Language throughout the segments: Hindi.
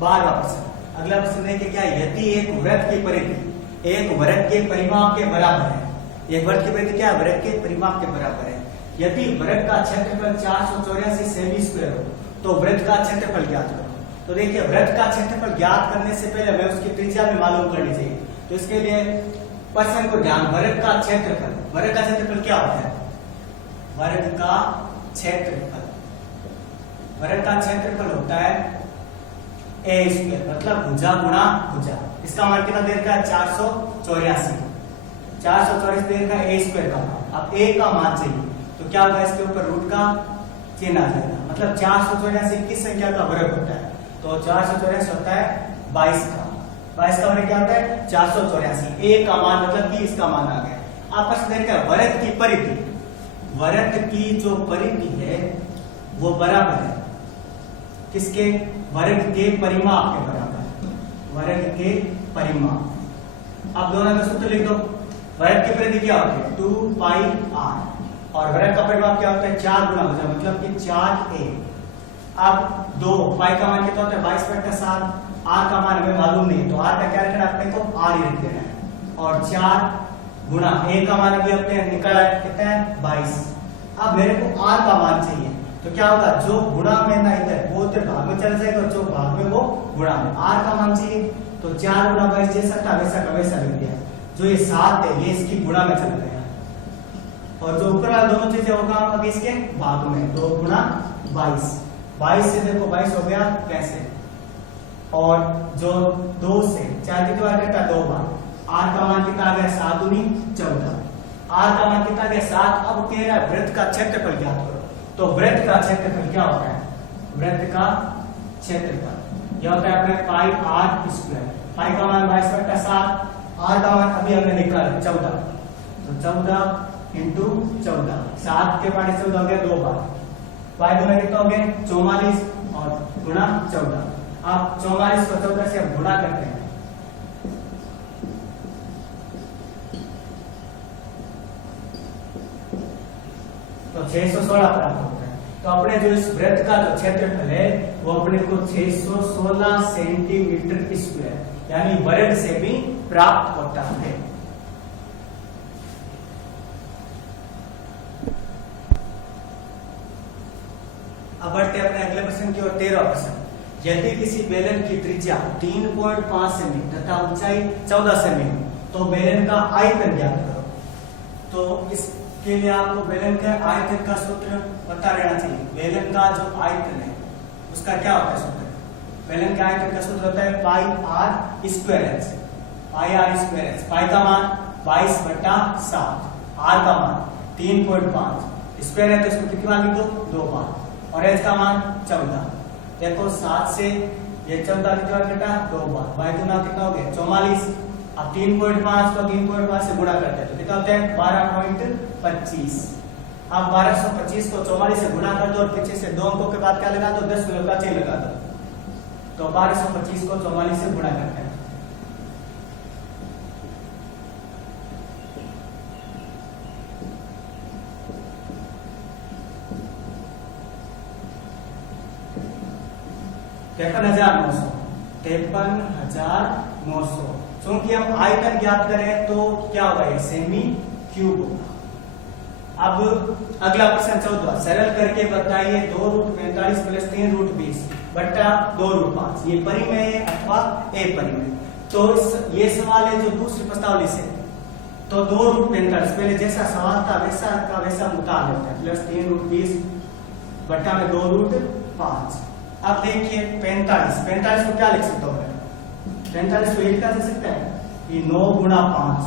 12वां प्रश्न। अगला प्रश्न देखिए क्या है, यदि एक वृत्त की परिधि एक वृत्त के परिमाप के बराबर है, एक वृत्त की परिधि क्या है, वृत्त के परिमाप के बराबर है, यदि वृत्त का क्षेत्रफल 484 सेमी स्क्वायर हो तो वृत्त का क्षेत्रफल ज्ञात करो। तो देखिए वृत्त का क्षेत्रफल ज्ञात करने से पहले हमें उसकी त्रिज्या में मालूम करनी चाहिए। तो इसके लिए प्रश्न को ध्यान, वृत्त का क्षेत्रफल क्या होता है, वर्ग का क्षेत्रफल, वर्ग का क्षेत्रफल होता है ए स्क्वायर, मतलब भुजा गुणा भुजा। इसका मान कितना दे रखा है, 484 दे रखा है ए स्क्वायर का मान। अब ए का मान चाहिए तो क्या होगा, इसके ऊपर रूट का चिन्ह आ जाएगा, मतलब 484 किस संख्या का वर्ग होता है, तो 484 होता है 22 का, 22 का वर्ग क्या होता है 484। ए का मान मतलब कि इसका मान आ गया। आप प्रश्न देखा वृत्त की परिधि, वृत्त की जो परिधि है वो बराबर है किसके, वर्ग के परिमाप के बराबर, वर्ग के परिमाप। अब दोनों का सूत्र लिख दो, वर्ग की परिधि क्या होती है 2 पाई r और वर्ग का परिमाप क्या होता है 4 गुना भुजा, मतलब कि 4a। अब 2 पाई का मान कितना होता है 22/7, r का मान हमें मालूम नहीं है तो r का क्या रखना है, अपने को r ही रख देना है, और 4 गुना a का मान अभी अपने निकला है कितना है 22। अब मेरे को r का मान चाहिए तो क्या होगा, जो गुणा में ना इधर वो उधर भाग में चल जाएगा, जो भाग में वो गुणा में। r का मान चाहिए तो 4 गुना 22 जैसा था वैसा का वैसा लिख दिया, जो ये 7 है ये इसकी गुणा में चला गया, और जो ऊपर वाला दोनों चीजें होगा आपका किसके भाग में, 2 गुना 22, 22 से देखो 22 हो गया 65, और जो 2 से 4 कितनी बार करता है 2 बार, r का मान कितना आ गया 7 दूनी 14, r का मान कितना आ गया 7। अब कह रहा है वृत्त का क्षेत्रफल ज्ञात करो, तो वृत्त का क्षेत्रफल क्या होता है, वृत्त का क्षेत्रफल यह होता है अपने पाई r स्क्वायर, पाई का मान 22/7, r का मान अभी हमने निकाला 14, तो 14 इंटू 14, 7 के पानी 14 हो गया 2 बार, पाई गुना कितना हो गया 44 और गुणा 14। आप 44 को 14 से गुणा करते हैं तो 616 प्राप्त होता है। तो अपने जो इस वृत्त का जो क्षेत्रफल है वो अपने को 616 सेंटीमीटर स्क्वायर यानी वर्ग से भी प्राप्त होता है। अब बढ़ते अपने अगले प्रश्न की ओर, 13वां प्रश्न। यदि किसी बेलन की त्रिज्या 3.5 सेमी तथा ऊंचाई 14 सेमी तो बेलन का आयतन ज्ञात करो। तो इसके लिए आपको बेलन के आयतन का सूत्र पता रहना चाहिए। बेलन का जो आयतन है उसका क्या होता है सूत्र, बेलन के आयतन का सूत्र होता है पाई r स्क्वायर h, पाई r स्क्वायर h। पाई का मान 22/7, r का मान 3.5, स्क्वायर है तो इसको कितनी बार लिख दो 2 बार, और h का मान 14। देखो 7 से ये 14 कितनी बार कटा 2 बार, बाई गुना कितना हो गया 44। अब 3.5 को 3.5 से गुणा करते हैं तो कितना होता है 12.25। अब 1225 को 44 से गुणा कर दो और पीछे से 2 अंकों के बाद क्या लगा दो 10 किलो का चेन लगा दो, तो 1225 को 44 से गुणा करते हैं तिरपन हजार 900। क्योंकि हम आयतन ज्ञात करें तो क्या होगा ये सेमी क्यूब होगा। अब अगला प्रश्न 14, सरल करके बताइए 2 रूट 45 प्लस 3 रूट 20 बट्टा 2 रूट 5 ये परिमेय है अथवा अपरिमेय। तो ये सवाल है जो दूसरी प्रश्नावली से, तो 2 रूट 45 पहले जैसा सवाल था वैसा का वैसा उतार लेते हैं, प्लस 3 रूट 20 बट्टा में 2 रूट 5। अब देखिए 45 को क्या लिख सकता हूं, 45 को लिखा जा सकता है ये 9 गुना 5।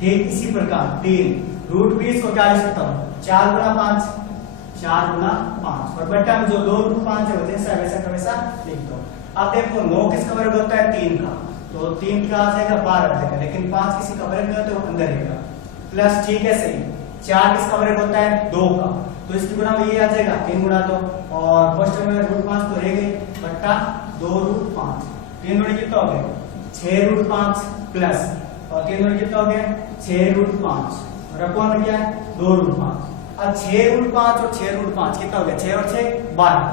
ठीक इसी प्रकार 3 रूट 20 को क्या लिख सकता हूं 4 गुना 5, 4 गुना 5, और बट्टा में जो 2 रूट 5 है वो जैसा वैसा का वैसा लिख दो। अब देखो 9 किसका वर्ग होता है 3 का, तो 3 का आ जाएगा 12 आ जाएगा, लेकिन 5 किसी का वर्ग नहीं होता वो अंदर रहेगा, प्लस ठीक है सही 4 किसका वर्ग होता है 2 का, तो इसकी गुणा में ये आ जाएगा 3 गुना 2, और फर्स्ट में रूट 5 तो रह गई बट्टा 2 रूट 5, 3 गुणे कितना हो गया 6 रूट 5 प्लस, और 3 गुणे कितना हो गया 6 रूट 5, और अपॉन में क्या है 2 रूट 5। अब 6 रूट 5 और 6 रूट 5 कितना हो गया 6 और 6 12,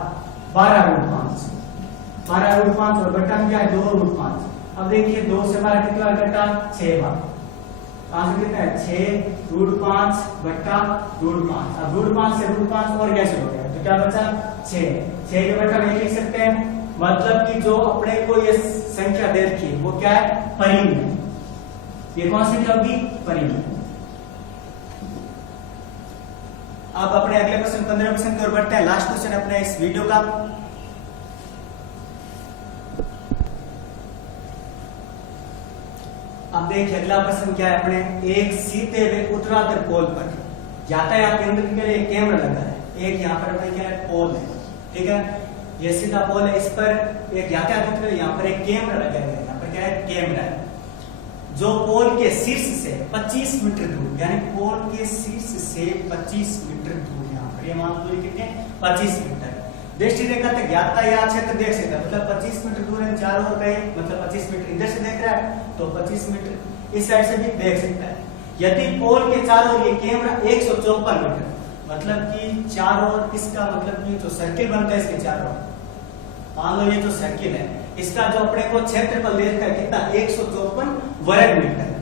12 रूट 5, 12√5 और बट्टा में क्या है 2√5। अब देखिए 2 से 12 कितना घटा 6 बार, कहां से कितना है 6√5 बट्टा √5। अब √5 से √5 और कैसे हो गया, तो क्या बचा 6 के बट्टा में लिख सकते हैं, मतलब कि जो अपने को ये संख्या दे रखी है वो क्या है परिमेय है। ये कौन सी संख्या होगी परिमेय। अब अपने अगले क्वेश्चन 15% की ओर बढ़ते हैं, लास्ट क्वेश्चन अपने इस वीडियो का। अब देखिए अगला प्रश्न क्या है अपने, एक सीधे हुए ऊर्ध्वाधर पोल पर यातायात केंद्र के लिए कैमरा लगा है। एक यहाँ पर अपने क्या है पोल है, ठीक है, ये सीधा पोल है, इस पर एक यातायात केंद्र, यहाँ पर एक कैमरा लगा है। यहाँ पर क्या है कैमरा है जो पोल के शीर्ष से 25 मीटर दूर, यानी पोल के शीर्ष से 25 मीटर दूर, यहाँ पर ये मान दूरी कितनी है 25 मीटर। दृष्टि रेखा तक यातायात क्षेत्र देख सकता है, मतलब 25 मीटर दूर है चारों ओर कहीं, मतलब 25 मीटर इधर से देख रहा है तो 25 मीटर इस साइड से भी देख सकता है। यदि पोल के चारों ओर ये कैमरा 154 मीटर, मतलब कि चारों ओर इसका मतलब कि जो सर्किल बनता है इसके चारों ओर, मान लो ये जो सर्किल है इसका जो अपने को क्षेत्रफल देखता है कितना 154 वर्ग मीटर।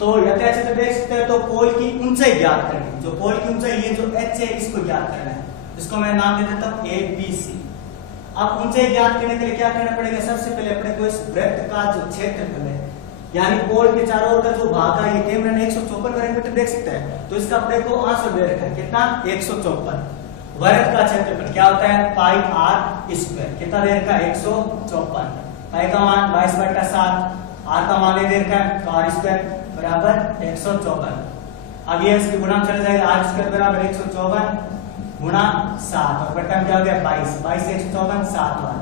तो यातायात क्षेत्र देख सकते हैं, तो पोल की ऊंचाई ज्ञात करनी, जो पोल की ऊंचाई ये जो h है इसको ज्ञात करना है, इसको मैं नाम दे देता हूं ABC। अब ऊंचाई ज्ञात करने के लिए क्या करना पड़ेगा, सबसे पहले अपने को इस वृत्त का जो क्षेत्रफल है, यानी पोल के चारों ओर का जो भाग है, ये कैमरा ने 154 वर्ग मीटर देख सकता है, तो इसका अपने को आंसर दे रखा है कितना 154। वर्ग का क्षेत्रफल क्या होता है पाई r स्क्वायर, कितना दे रखा है 154। पाई का मान 22/7, r का मान दे रखा है तो r स्क्वायर बराबर 154। अब ये इसके गुणा चला जाएगा, r स्क्वायर बराबर 154 गुणा 7 और बट्टा में क्या हो गया 22, 22 से 154 7 बार,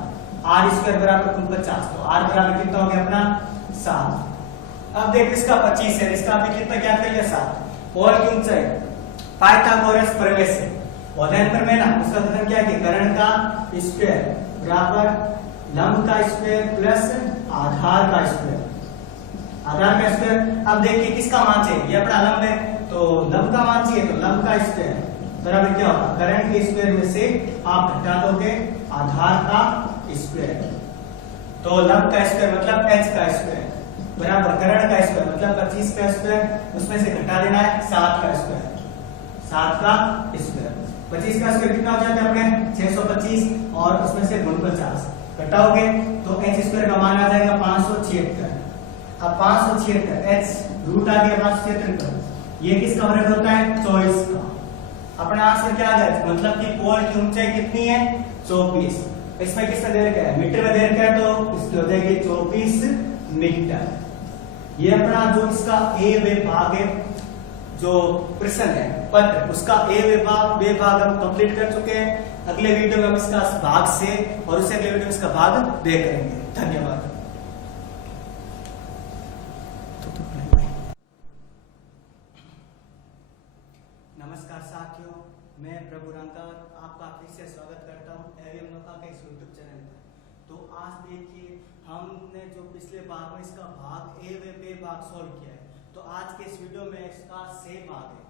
r स्क्वायर बराबर 49, तो r बराबर कितना हो गया अपना 7। अब देख इसका 25 है, इसका भी कितना ज्ञात कर लिया 7। पोल की ऊंचाई पाइथागोरस प्रमेय से उदाहरण पर मैं ना उसका कथन क्या है कि कर्ण का स्क्वायर बराबर लंब का स्क्वायर प्लस आधार का स्क्वायर, आधार का स्क्वायर। अब देखिए किसका मान चाहिए, ये अपना लंब है तो लंब का मान चाहिए, तो लंब का स्क्वायर बराबर क्या होगा कर्ण के स्क्वायर में से आप घटा दोगे आधार का स्क्वायर, तो लंब का स्क्वायर मतलब h का स्क्वायर बराबर कर्ण का स्क्वायर मतलब 25 का स्क्वायर, उसमें से घटा देना है 7 का स्क्वायर, 7 का स्क्वायर। 25 का स्क्वायर कितना हो जाता है अपने 625 और उसमें से 49 घटाओगे तो h स्क्वायर का मान आ जाएगा 576। अब 576 h रूट आ गया 576, ये किसका वर्ग होता है 24 का। अपना आंसर क्या आ गया, मतलब कि पोल की ऊंचाई कितनी है 24, इसमें किसका दे रखा है मीटर में दे रखा है, तो इसकी हो जाएगी 24 मीटर। ये अपना जो इसका ए विभाग है, जो प्रश्न है पत्र, उसका ए विभाग हम कंप्लीट कर चुके हैं। अगले वीडियो में हम इसका भाग से और उससे अगले वीडियो में इसका भाग देख करेंगे। धन्यवाद। नमस्कार साथियों, मैं प्रभु रंगावत आपका फिर से स्वागत करता हूं एवीएम नोका के इस यूट्यूब चैनल पर। तो आज देखिए हमने जो पिछले भाग में इसका भाग ए व बे भाग सॉल्व किया है, तो आज के इस वीडियो में इसका से भाग है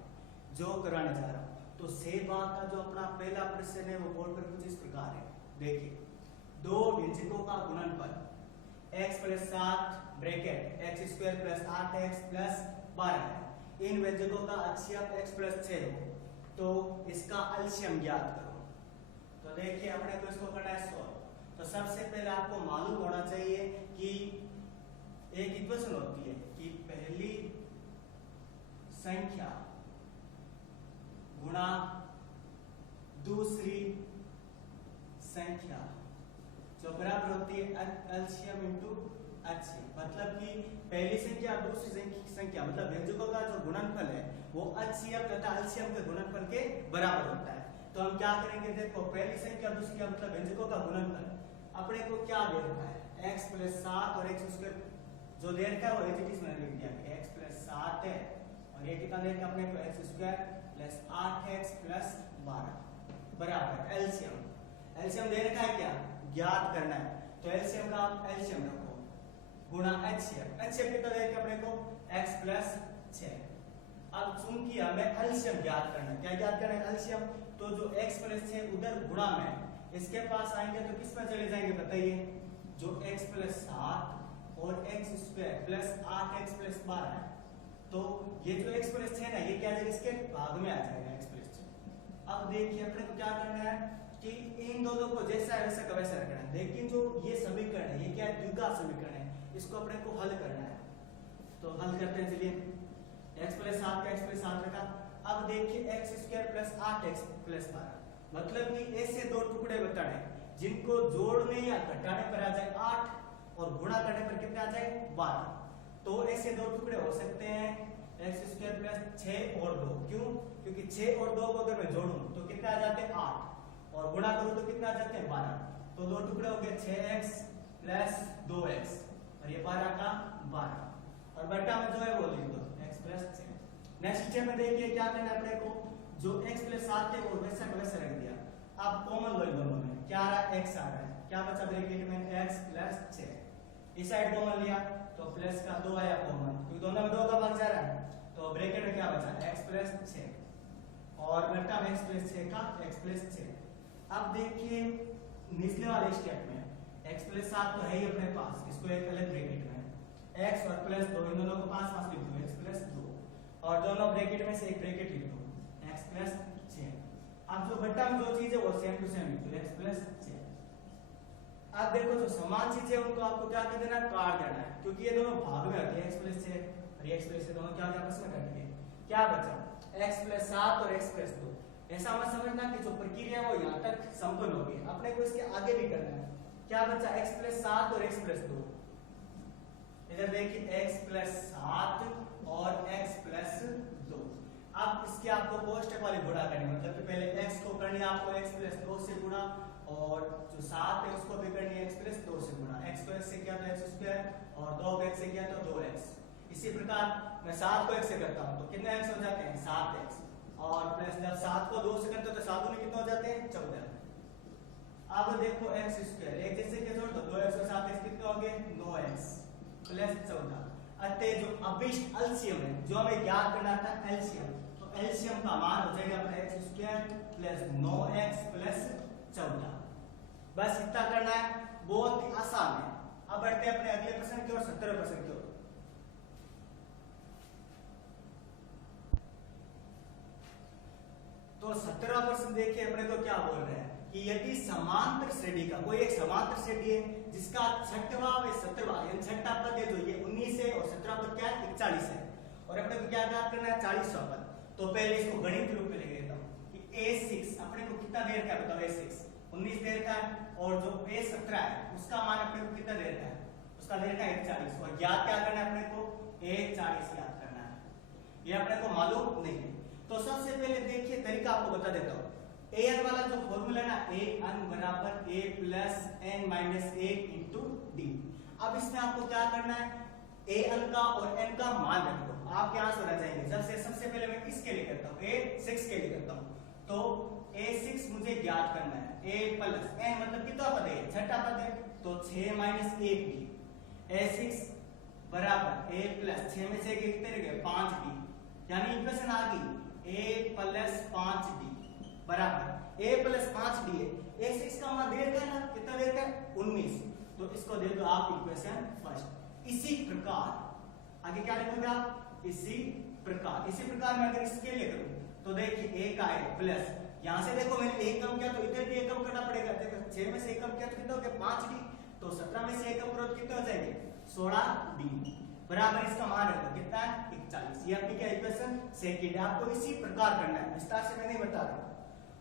जो कराने जा रहा हूं। तो से भाग का जो अपना पहला प्रश्न है वो बोर्ड पर कुछ इस प्रकार है, देखिए दो व्यंजकों का गुणनफल x + 7 bracket x square plus 8x plus 12 है। इन व्यंजकों का HCF x + 6 हो तो इसका एलसीएम ज्ञात करो। तो देखिए अपने को इसको करना है सॉल्व। तो सबसे पहले आपको मालूम होना चाहिए कि एक इक्वेशन होती है कि पहली संख्या गुणा दूसरी संख्या जो बराबर होती है एलसीएम इनटू HCF, मतलब कि पहली संख्या और दूसरी संख्या मतलब व्यंजकों का जो गुणनफल है वो HCF तथा एलसीएम के गुणनफल के बराबर होता है। तो हम क्या करेंगे, देखो पहली संख्या और दूसरी मतलब व्यंजकों का गुणनफल अपने को क्या दे रखा है x + 7 और x स्क्वायर जो दे रखा है वो एज इट इज मैंने लिख दिया कि x + 7 है और ये कितना दे रखा है अपने को x square plus 8x plus 12 बराबर एलसीएम दे रखा है, क्या ज्ञात करना है। तो एलसीएम का आप एलसीएम रखो गुणा HCF कितना दे रखा है अपने को x + 6। अब चूंकि हमें एलसीएम ज्ञात करना है, क्या ज्ञात करना है एलसीएम, तो जो x + 6 उधर गुणा में इसके पास आएंगे तो किस में चले जाएंगे बताइए जो x प्लस 7 और x square plus 8x plus 12 है, तो ये जो x प्लस 6 ना, ये क्या आ जाएगा, इसके भाग में आ जाएगा x प्लस 6। अब देखिए अपने को क्या करना है कि इन दोनों को जैसा है वैसा का वैसा रखना है, लेकिन जो ये समीकरण है, ये क्या है, द्विघात समीकरण है, इसको अपने को हल करना है। तो हल करते हैं, चलिए x प्लस 7 का x प्लस 7 रखा। अब देखिए x square plus 8x plus 12, मतलब कि ऐसे दो टुकड़े बताने जिनको जोड़ने या घटाने पर आ जाए 8 और गुणा करने पर कितने आ जाए 12। तो ऐसे दो टुकड़े हो सकते हैं x स्क्वायर प्लस 6 और 2। क्यों? क्योंकि 6 और 2 को अगर मैं जोड़ूं तो कितने आ जाते हैं 8 और गुणा करूं तो कितना आ जाते हैं 12। तो दो टुकड़े हो गए 6x प्लस 2x और ये 12 का 12 और बटा में जो है वो लिख दो x प्लस 6। नेक्स्ट स्टेप में देखिए क्या करना है अपने को, जो x प्लस 7 है वो वैसा का वैसा रख दिया। अब कॉमन लो दोनों में, क्या आ रहा है x आ रहा है, क्या बचा ब्रैकेट में x प्लस 6। इस साइड कॉमन लिया तो प्लस का 2 आया कॉमन, क्योंकि दोनों में 2 का भाग जा रहा है, तो ब्रैकेट में क्या बचा x प्लस 6 और बटा में x प्लस 6 का x प्लस 6। अब देखिए निचले वाले स्टेप में x प्लस 7 तो है ही अपने पास, इसको एक अलग ब्रैकेट में x और प्लस 2 इन दोनों को पास पास लिख दो x प्लस 2 और दोनों ब्रैकेट में से एक ब्रैकेट लिख दो x प्लस 6। अब जो बट्टा में जो चीज है वो सेम टू सेम लिख दो x प्लस 6। अब देखो जो समान चीजें उनको आपको क्या कर देना, काट देना है, क्योंकि ये दोनों भाग में आते हैं x प्लस 6 और x प्लस 6 दोनों क्या आपस में कट गए। क्या बचा x प्लस 7 और x प्लस 2। ऐसा मत समझना कि जो प्रक्रिया है वो यहाँ तक संपन्न होगी, अपने को इसके आगे भी करना है। क्या बचा x प्लस 7 और x प्लस 2। इधर देखिए x प्लस 7 और x प्लस 2। अब इसके आपको कोष्टक वाली गुणा करनी, मतलब कि पहले x को करनी है आपको x प्लस 2 से गुणा और जो 7 है उसको भी करनी है x प्लस 2 से गुणा। x को x से किया तो x स्क्वायर और 2 को x से किया तो 2x। इसी प्रकार मैं 7 को x से करता हूं तो कितने x हो जाते हैं 7x और प्लस जब 7 को 2 से करते हो तो 7 में कितने हो जाते हैं 14। अब देखो x स्क्वायर एक जैसे के जोड़ दो, 2x और 7x कितने हो गए 9x प्लस 14। अतः जो अभिष्ट एलसीएम है, जो हमें ज्ञात करना था एलसीएम, तो एलसीएम का मान हो जाएगा अपना x square plus 9x plus 14। बस इतना करना है, बहुत ही आसान है। अब बढ़ते हैं अपने अगले प्रश्न की ओर, 17वें प्रश्न की ओर। तो 17वां प्रश्न देखिए अपने को क्या बोल रहे हैं कि यदि समांतर श्रेणी का कोई एक समांतर श्रेणी है जिसका छठवां व 17वां यानी छठा पद है जो ये 19 है और 17वां पद क्या है 41 है और अपने को क्या ज्ञात करना है 40वां पद। तो पहले इसको गणित रूप में लिख देता हूं कि a6 अपने को कितना देर का है बताओ, a6 19 देर का है और जो a17 है उसका मान अपने को कितना देर का है, उसका देर का 41 और ज्ञात क्या करना है अपने को a40 ज्ञात करना है, ये अपने को मालूम नहीं है। तो सबसे पहले देखिए तरीका आपको बता देता हूं। an वाला जो फॉर्मूला ना an बराबर a plus n minus 1 into D. अब इसमें आपको क्या करना है an का और n का मान रख दो, आप क्या आंसर आ जाएंगे। जब से सबसे पहले मैं किसके लिए करता हूं a6 के लिए करता हूं, तो a6 मुझे ज्ञात करना है a प्लस n मतलब कितना पद है छठा पद है तो 6 माइनस 1 डी। a6 बराबर a प्लस 6 में से कितने रह गए 5 डी, यानी इक्वेशन आ गई a प्लस 5 डी बराबर a प्लस 5 डी है। a6 का मान देर का ना कितना देर का 19, तो इसको दे दो आप इक्वेशन फर्स्ट। इसी प्रकार आगे क्या लिखोगे आप, इसी प्रकार मैं अगर इसके लिए करूं तो देखिए a का है प्लस, यहां से देखो मैंने एक कम किया तो इधर भी एक कम करना पड़ेगा। देखो 6 में से एक कम किया तो कितना हो गया 5 डी, तो 17 में से एक कम करो तो कितने हो जाएंगे 16 डी बराबर इसका मान रखो कितना है 41। ये आपकी क्या इक्वेशन सेकंड है। आपको इसी प्रकार करना है, विस्तार से मैं नहीं बता रहा हूं।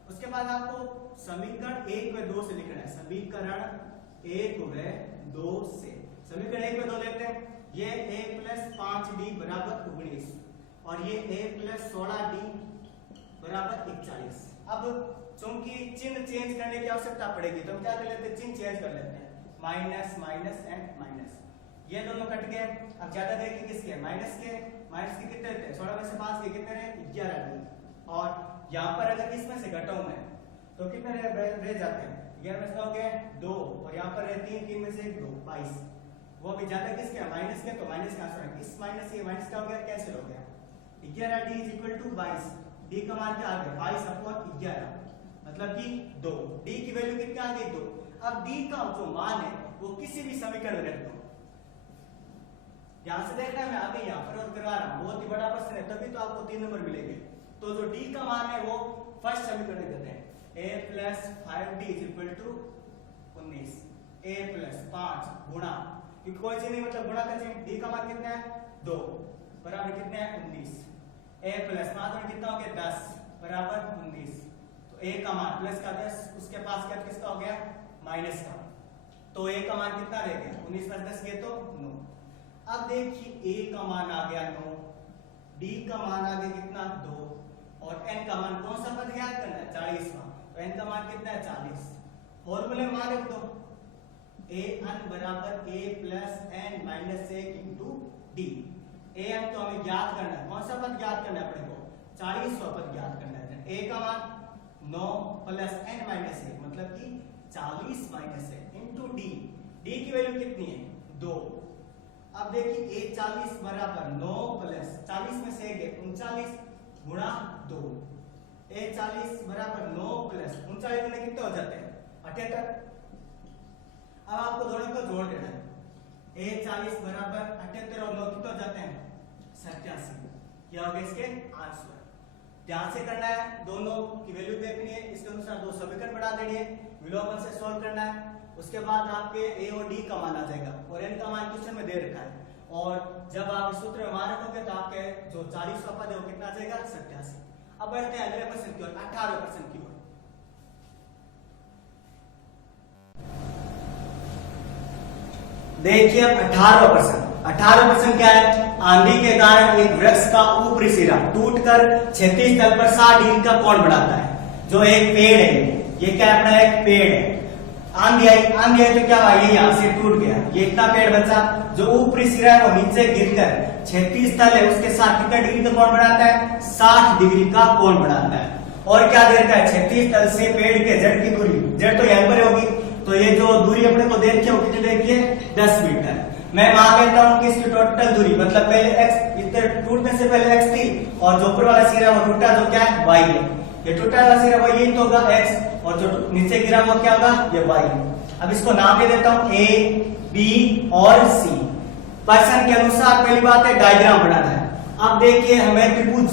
उसके बाद आपको समीकरण 1 व 2 से लिखना है, समीकरण 1 व 2 से। समीकरण 1 व 2 लेते हैं, ये a प्लस 5d बराबर 19 और ये a प्लस 16d बराबर 41। अब चूंकि चिन्ह चेंज करने की आवश्यकता पड़ेगी तो हम क्या कर लेते हैं चिन्ह चेंज कर लेते हैं, माइनस माइनस एंड माइनस, ये दोनों कट गए। अब ज्यादा देखिए किसके माइनस के कितने थे 16 में से 5 के कितने रहे 11 और यहाँ पर अगर इसमें से घटाऊं मैं तो कितने रह जाते हैं 11 में से हो गए 2 और यहाँ पर रहे 3 में से 2 22। वो भी ज्यादा किसके माइनस के, तो माइनस का आंसर है इस माइनस ये माइनस का हो गया कैंसिल हो गया 11d is equal to 22। D का मान क्या आ गया 22 अपॉन 11 मतलब कि 2, डी की वैल्यू कितनी आ गई 2। अब डी का जो मान है वो किसी भी समीकरण में रख दो। ध्यान से देखना है, मैं आगे यहाँ पर और करवा रहा हूँ, बहुत ही बड़ा प्रश्न है, तभी तो आपको 3 नंबर मिलेंगे। तो जो डी का मान है वो फर्स्ट समीकरण देते हैं, a + 5d = 19, a + 5 गुणा, क्योंकि कोई चीज नहीं मतलब गुणा का चिन्ह, डी का मान कितना है 2 बराबर कितना है 19, a + 5 में कितना हो गया 10 बराबर 19, तो a का मान प्लस का 10, उसके पास क्या किसका हो गया माइनस का, तो a का मान कितना रह गया 19 + 10 गए तो 9। अब देखिए a का मान आ गया 9, d का मान आ गया कितना 2 और n का मान कौन सा पद ज्ञात करना है 40वां, तो n का मान कितना है 40, फॉर्मूले में मान रख दो an बराबर a + n - 1 * d। an तो हमें ज्ञात करना है, कौन सा पद ज्ञात करना है अपने को 40वां पद ज्ञात करना है। a का मान 9 + n - 1 मतलब कि 40 - 1 * d, d की वैल्यू कितनी है 2। अब देखिए a 40 बराबर 9 + 40 में से 39 गुणा 2, a 40 बराबर 9 + 39 में कितने हो जाते हैं 78। अब आपको दोनों को जोड़ देना है, a 40 बराबर 78 और 9 कितने हो जाते हैं 87, क्या हो गया इसके आंसर। ध्यान से करना है, दोनों की वैल्यू देखनी है, इसके अनुसार दो समीकरण बढ़ा देनी है, विलोमन से सॉल्व करना है, उसके बाद आपके a और d का मान आ जाएगा और n का मान क्वेश्चन में दे रखा है, और जब आप इस सूत्र में मान रखोगे तो आपके जो 40वां पद है वो कितना आ जाएगा 87। अब बढ़ते हैं अगले प्रश्न की ओर, 18वें प्रश्न की ओर। देखिए अब 18वां प्रश्न, 18वां प्रश्न क्या है, आंधी के कारण एक वृक्ष का ऊपरी सिरा टूटकर क्षैतिज तल पर 60 डिग्री का कोण बनाता है। जो एक पेड़ है, ये क्या अपना एक पेड़ है, आंधी आई तो क्या हुआ, ये यहाँ से टूट गया, ये इतना पेड़ बचा, जो ऊपरी सिरा है वो नीचे गिरकर क्षैतिज तल है उसके साथ कितना डिग्री का कोण बनाता है 60 डिग्री का कोण बनाता है। और क्या दे रखा है, क्षैतिज तल से पेड़ के जड़ की दूरी, जड़ तो यहाँ पर होगी, तो ये जो दूरी अपने को देखिए वो कितनी देखिए 10 मीटर। मैं मान लेता हूँ कि इसकी टोटल दूरी मतलब पहले x, इधर टूटने से पहले x थी और जो ऊपर वाला सिरा वो टूटा जो क्या है y है, ये टूटा वाला सिरा वो यही तो होगा x और जो नीचे गिरा वो क्या होगा ये y। अब इसको नाम दे देता हूँ a, b और c। प्रश्न के अनुसार पहली बात है डायग्राम बनाना है। अब देखिए हमें त्रिभुज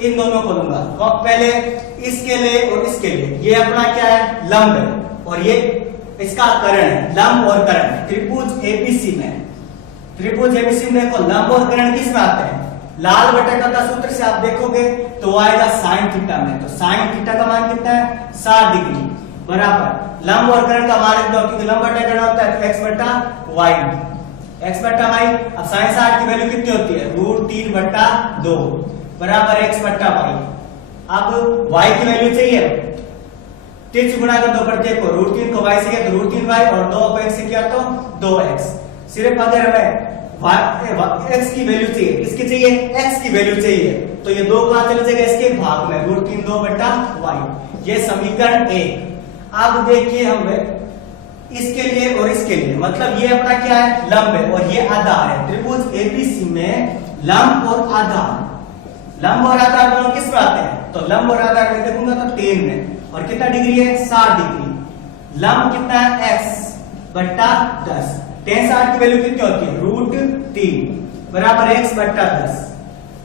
इन दोनों को लूंगा, तो पहले इसके लिए और इसके लिए, ये अपना क्या है लंब है और ये इसका कर्ण है, लंब और कर्ण। त्रिभुज एबीसी में, त्रिभुज एबीसी में देखो लंब और कर्ण किस में आते हैं, लाल बटे का सूत्र से आप देखोगे तो आएगा साइन थीटा में, तो साइन थीटा का मान कितना है 60 डिग्री बराबर लंब और कर्ण का मान रख दो, क्योंकि लंब बटा कर्ण होता है x बटा y, x बटा y। अब साइन 60 की वैल्यू कितनी होती है √3/2 बराबर x बटा y। अब y की वैल्यू चाहिए, 3 से गुणा कर दो प्रत्येक को, √3 को y से किया तो √3y और 2 को x से किया तो 2x। सिर्फ अगर हमें x की वैल्यू चाहिए, किसकी चाहिए x की वैल्यू चाहिए, तो ये 2 कहां चले जाएगा इसके भाग में, √3 2/y, ये समीकरण 1। अब देखिए हम इसके लिए और इसके लिए, मतलब ये अपना क्या है लंब है और ये आधार है। त्रिभुज एबीसी में लंब और आधार, लंब और आधार दोनों किस में आते हैं, तो लंब और आधार में देखूंगा तो 3 में, और कितना डिग्री है 60 डिग्री। लंब कितना है x बट्टा 10, 60 की वैल्यू कितनी होती है √3 बराबर x बट्टा 10,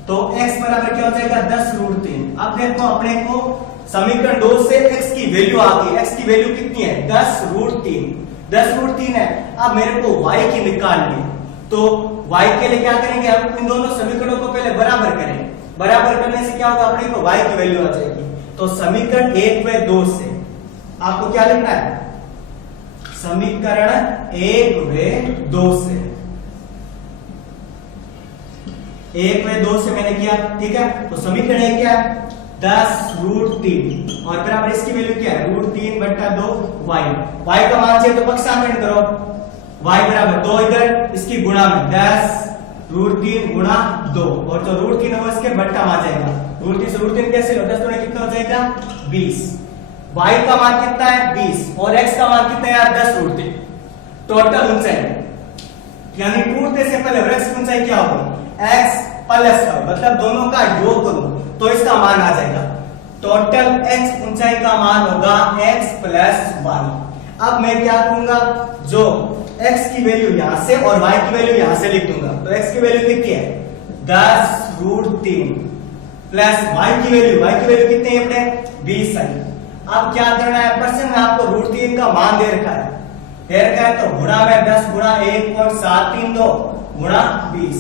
तो x बराबर क्या हो जाएगा 10 √3। अब देखो अपने को समीकरण 2 से x की वैल्यू आ गई, x की वैल्यू कितनी है 10 √3, 10 √3 है। अब मेरे को y की निकालनी है, तो y के लिए क्या करेंगे हम इन दोनों समीकरणों को पहले बराबर करेंगे, बराबर करने से क्या होगा अपने को y की वैल्यू आ जाएगी। तो समीकरण 1 व 2 से आपको क्या लिखना है, समीकरण 1 व 2 से, 1 व 2 से मैंने किया, ठीक है। तो समीकरण 1 क्या है 10 √3 और बराबर इसकी वैल्यू क्या है √3/2 y, y का मान चाहिए तो पक्षांतरण करो, y बराबर 2 इधर इसकी गुणा में 10 √3 गुणा 2 और जो √3 है वो इसके बट्टा आ जाएगा, √3 से √3 कैसे लो 10 गुणा कितना हो जाएगा 20। y का मान कितना है 20 और x का मान कितना है यार 10 √3। टोटल ऊंचाई यानी टूटने से पहले वृक्ष की ऊंचाई क्या होगी x प्लस y, मतलब दोनों का योग करूं तो इसका मान आ जाएगा, टोटल x ऊंचाई का मान होगा x प्लस y। अब मैं क्या करूंगा, जो x की वैल्यू यहां से और y की वैल्यू यहां से लिख दूंगा। तो x की वैल्यू कितनी है 10√3 प्लस y की वैल्यू कितनी है अपने 20 आई। अब क्या करना है, प्रश्न में आपको √3 का मान दे रखा है तो गुणा में 10 गुणा 1.732 गुणा 20।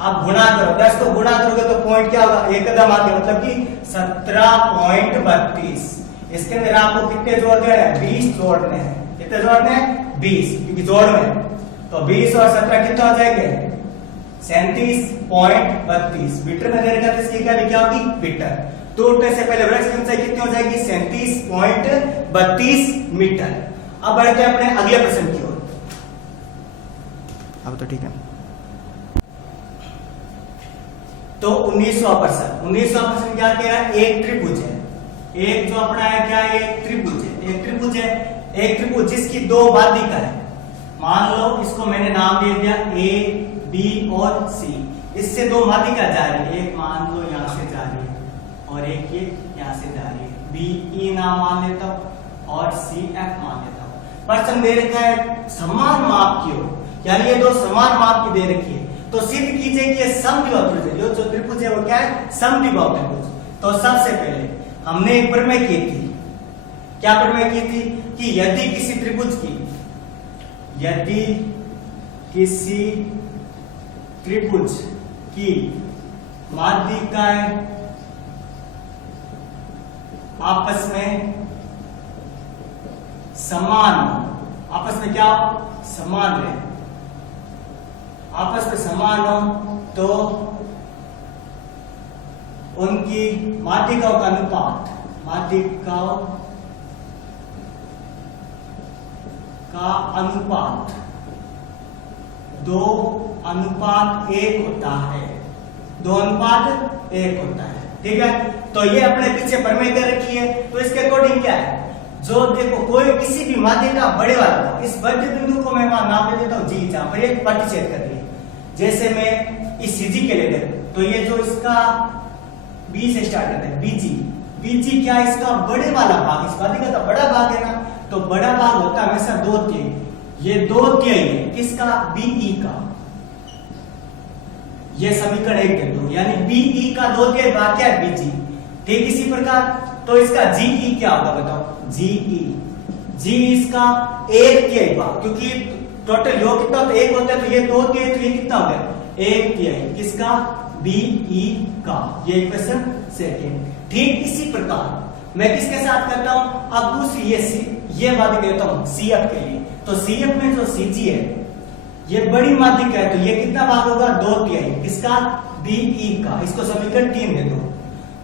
अब गुणा करो, 10 को गुणा करोगे तो पॉइंट क्या होगा, एक कदम आगे, मतलब कि 17.32। इसके अंदर आपको कितने जोड़ देने हैं 20 जोड़ने हैं। कितने जोड़ने हैं 20, क्योंकि जोड़ में तो 20 और 17 कितना हो जाएंगे 37.32 मीटर में दे रखा है। इसकी क्या होगी मीटर। तो उठने से पहले वृक्ष की ऊंचाई कितनी हो जाएगी 37.32 मीटर। अब बढ़ते हैं अपने अगले प्रश्न की ओर। अब तो ठीक है। तो 19वां प्रश्न क्या कह रहा है, एक त्रिभुज है, एक जो अपना है क्या है एक त्रिभुज जिसकी दो माध्यिका है। मान लो इसको मैंने नाम दे दिया A, B और C। इससे दो माध्यिका जा रही है, एक मान लो यहां से जा रही है और एक ये यहां से जा रही है। B, E नाम मान लेता हूं और C, F मान लेता हूं। प्रश्न दे रखा है समान माप की हो, यानी ये दो समान माप की दे रखी है। तो सिद्ध कीजिए कि ये समद्विबाहु त्रिभुज है। जो त्रिभुज है वो क्या है समद्विबाहु त्रिभुज। तो सबसे पहले हमने एक प्रमेय की थी, क्या प्रमेय की थी कि यदि किसी त्रिभुज की माध्यिकाएं आपस में समान, आपस में क्या समान रहे, आपस में समान हो तो उनकी माध्यिकाओं का अनुपात, माध्यिकाओं का अनुपात 2:1 होता है, 2:1 होता है। ठीक है, तो ये अपने पीछे प्रमेय कर रखी है। तो इसके अकॉर्डिंग क्या है, जो देखो कोई किसी भी माध्यिका बड़े वाला, इस मध्य बिंदु को मैं नाम दे देता हूं जी, जहां पर एक प्रतिच्छेद कर रही है। जैसे मैं इस CG के लिए तो ये जो इसका B से स्टार्ट करता है BG क्या इसका बड़े वाला भाग, इस माध्यिका का बड़ा भाग है ना, तो बड़ा भाग होता है हमेशा 2/3। ये 2/3 है किसका BE का, ये समीकरण 1 के दो, यानी BE का 2/3 भाग क्या है BG। ठीक इसी प्रकार तो इसका GE क्या होगा बताओ, GE इसका 1/3 भाग, क्योंकि टोटल योग कितना होता है 1 होता है, तो ये 2/3 तो ये कितना हो गया 1/3 किसका BE का। ये इक्वेशन सेकंड। ठीक इसी प्रकार मैं किसके साथ करता हूं, अब दूसरी ये बात देता हूं CF के लिए। तो CF में जो CG है ये बड़ी माध्यिका है, तो ये कितना भाग होगा 2/3 किसका BE का। इसको समीकरण 3 दे दो।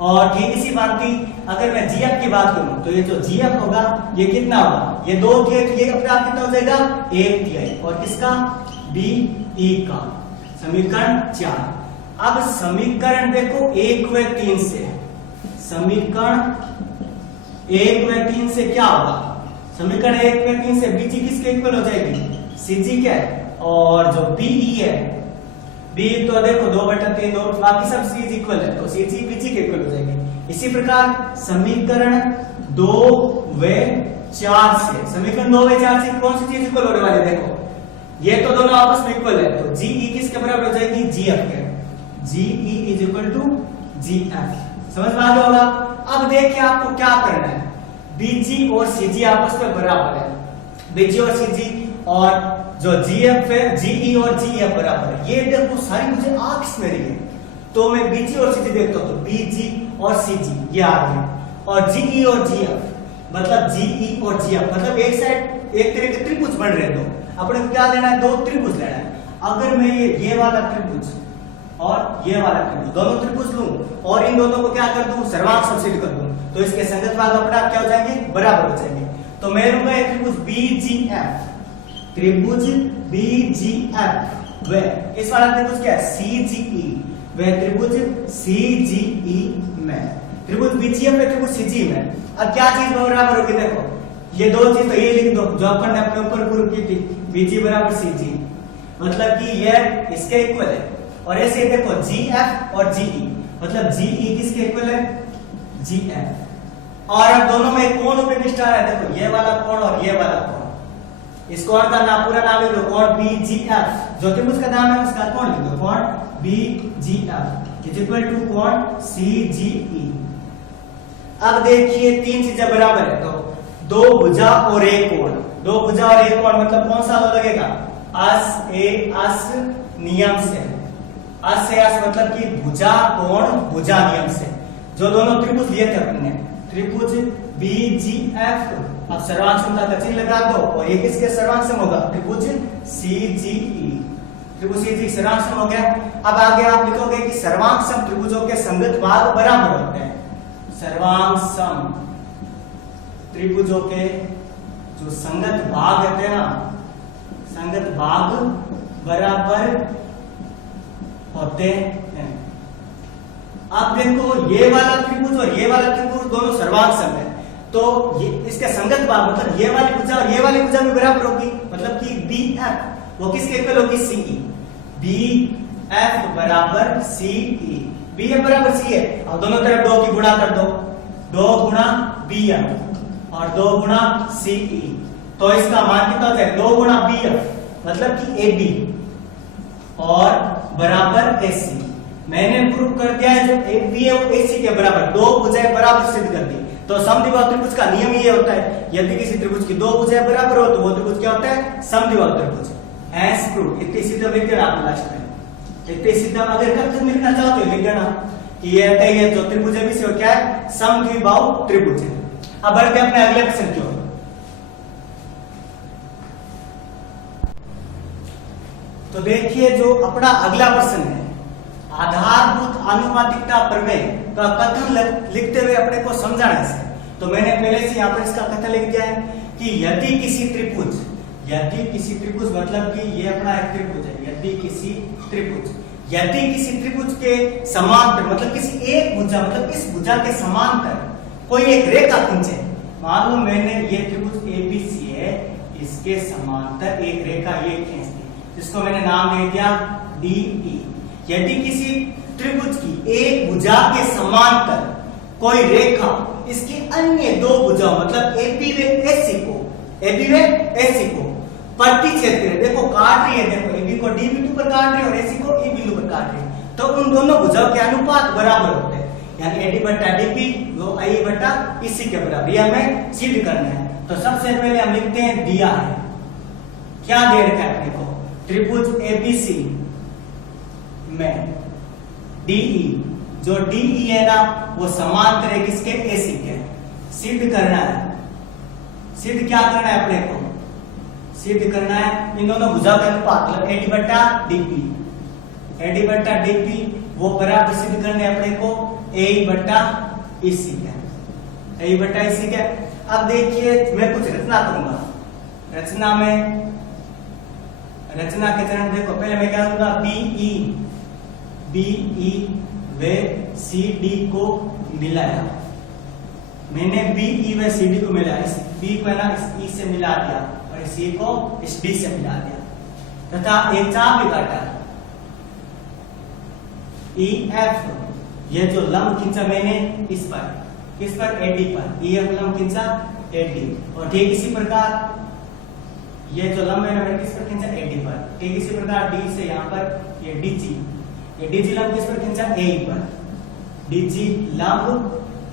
और ठीक इसी बात की अगर मैं GF की बात करूं तो ये जो GF होगा ये कितना होगा, ये 2/3 तो ये अपने आप कितना हो जाएगा 1/3 और किसका BE का। समीकरण 4। अब समीकरण देखो 1 व 3 से, समीकरण 1 व 3 से क्या होगा, समीकरण 1 व 3 से BG किसके इक्वल हो जाएगी CG क्या है, और जो BE है B तो देखो 2/3 2, बाकी सब CG इक्वल है, तो CG BG के इक्वल हो जाएगी। इसी प्रकार समीकरण 2 व 4 से, समीकरण 2 व 4 से कौन सी चीज इक्वल होने वाली है, देखो ये तो दोनों आपस में इक्वल है, तो GE किसके बराबर हो जाएगी GF के। GE is equal to GF। समझ में आ गया होगा। अब देखिए आपको क्या करना है, BG और CG आपस में बराबर है, BG और CG, और जो GF है GE और GF बराबर है। ये देखो सारी मुझे आंख इसमें रही है, तो मैं BG और CG देखता हूं तो BG और CG ये आ गए, और GE और GF मतलब GE और GF मतलब एक साइड एक तरह के त्रिभुज बन रहे हैं। दो अपने को क्या लेना है, 2 त्रिभुज लेना है। अगर मैं ये वाला त्रिभुज और ये वाला त्रिभुज दोनों त्रिभुज लूं और इन दोनों को क्या कर दूं सर्वांग समसिद्ध कर दूं, तो इसके संगत भाग अपना क्या हो जाएंगे बराबर हो जाएंगे। तो मैं लूंगा एक त्रिभुज BGF, त्रिभुज BGF व इस वाला त्रिभुज क्या है CGE, व त्रिभुज CGE में त्रिभुज BGF व त्रिभुज CGE में। अब क्या चीज बराबर होगी, देखो ये दो चीज तो ये लिख दो जो अपन ने अपने ऊपर प्रूव की थी, BG बराबर CG, मतलब कि ये इसके इक्वल है। और ऐसे देखो GF और GE मतलब GE किसके इक्वल है GF। और अब दोनों में कोण उपनिष्ठ है, देखो ये वाला कोण और ये वाला कोण, इस कोण का नाम पूरा नाम लिख दो, कोण BGF। जो त्रिभुज का नाम है उसका कोण लिख दो, कोण BGF इज इक्वल टू कोण CGE। अब देखिए तीन चीजें बराबर है तो दो भुजा और एक कोण, दो भुजा और एक कोण मतलब कौन सा लगेगा, अस ए अस नियम से, अस से अस मतलब कि भुजा कोण भुजा नियम से। जो दोनों त्रिभुज लिए थे अपने, त्रिभुज BGF, अब सर्वांग समता का चिन्ह लगा दो और ये किसके सर्वांग सम होगा, त्रिभुज CGE, त्रिभुज CGE सर्वांग सम हो गया। अब आगे आप लिखोगे कि सर्वांग सम त्रिभुजों के संगत भाग बराबर होते हैं। सर्वांग सम त्रिभुजों के जो संगत भाग होते हैं ना, संगत भाग बराबर होते हैं। अब देखो ये वाला त्रिभुज और ये वाला त्रिभुज दोनों सर्वांग सम है, तो ये इसके संगत भाग मतलब ये वाली भुजा और ये वाली भुजा भी बराबर होगी, मतलब कि BF वो किसके इक्वल होगी, CE। BF बराबर CE, BF बराबर C है। अब दोनों तरफ 2 की गुणा कर दो, 2 गुणा BF और 2 गुणा CE, तो इसका मान कितना होता है, 2 गुणा BF मतलब कि AB और बराबर AC। मैंने प्रूव कर दिया है जो AB है वो AC के बराबर, दो भुजाएं बराबर सिद्ध कर दी। तो समद्विबाहु त्रिभुज का नियम ये होता है, यदि किसी त्रिभुज की दो भुजाएं बराबर हो तो वो त्रिभुज क्या होता है, समद्विबाहु त्रिभुज। एज प्रूव, इतनी सीधा लिख देना आप लास्ट में, इतनी सीधा। अगर कब लिखना चाहते हो लिख देना कि ये जो त्रिभुज है वो क्या है, समद्विबाहु त्रिभुज है। अब बढ़ते अपने अगले प्रश्न की ओर। तो देखिए जो अपना अगला प्रश्न है, आधारभूत आनुपातिकता प्रमेय का कथन लिखते हुए अपने को समझाना है। तो मैंने पहले से यहाँ पर इसका कथन लिख दिया है कि यदि किसी त्रिभुज मतलब कि ये अपना एक त्रिभुज है, यदि किसी त्रिभुज के समांतर मतलब किसी एक भुजा मतलब इस भुजा के समांतर कोई एक रेखा खींचे, मान लो मैंने ये त्रिभुज ABC है, इसके समांतर एक रेखा ये खींच दी, जिसको मैंने नाम दे दिया DE। यदि किसी त्रिभुज की एक भुजा के समांतर कोई रेखा इसकी अन्य दो भुजा मतलब AB व AC को प्रतिच्छेद करे, देखो काट रही है, देखो AB को D बिंदु पर काट रही है और AC को E बिंदु पर काट रही है, तो उन दोनों भुजाओं के अनुपात बराबर होते हैं, यानी AD बटा DP वो I बटा EC के बराबर। ये हमें सिद्ध करना है। तो सबसे पहले हम लिखते हैं, दिया है, क्या दे रखा है अपने को, त्रिभुज ABC में DE, जो DE है ना वो समांतर है किसके, AC के। सिद्ध करना है, सिद्ध क्या करना है अपने को, सिद्ध करना है इन दोनों भुजाओं का अनुपात मतलब AD बटा DP वो बराबर सिद्ध करने अपने को AE बटा EC का, AE बटा EC का। अब देखिए मैं कुछ रचना करूंगा, रचना के चरण देखो, पहले मैं क्या करूंगा, BE व CD को मिलाया, मैंने BE व CD को मिलाया, इस B को ना इस E से मिला दिया और इस E को इस D से मिला दिया, तथा एक चाप भी काटा EF, ये जो लंब खींचा मैंने इस पर AD पर, EF लंब खींचा AD, और ठीक इसी प्रकार ये जो लंब है मैंने किस पर खींचा, AD पर, ठीक इसी प्रकार D से यहाँ पर ये DG लंब किस पर खींचा, AE पर, DG लंब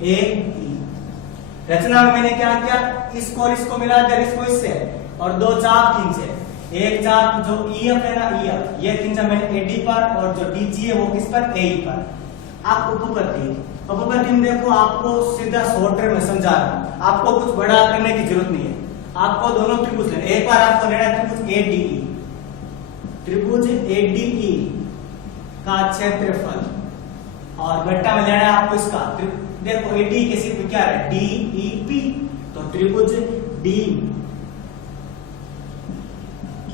AE। रचना में मैंने क्या किया, इसको और इसको मिला दिया, इसको इससे, और दो चाप खींचे, एक चाप जो EF है ना EF ये खींचा मैंने AD पर, और जो DG है वो किस पर, AE पर। आप उपपत्ति में देखो, आपको सीधा शॉर्टर में समझा रहा हूं, आपको कुछ बड़ा करने की जरूरत नहीं है, आपको दोनों त्रिभुज लेना, एक बार आपको लेना त्रिभुज ADE का क्षेत्रफल, और बट्टा में लेना है आपको इसका, देखो AD के सिर्फ क्या है, DEP, तो त्रिभुज D,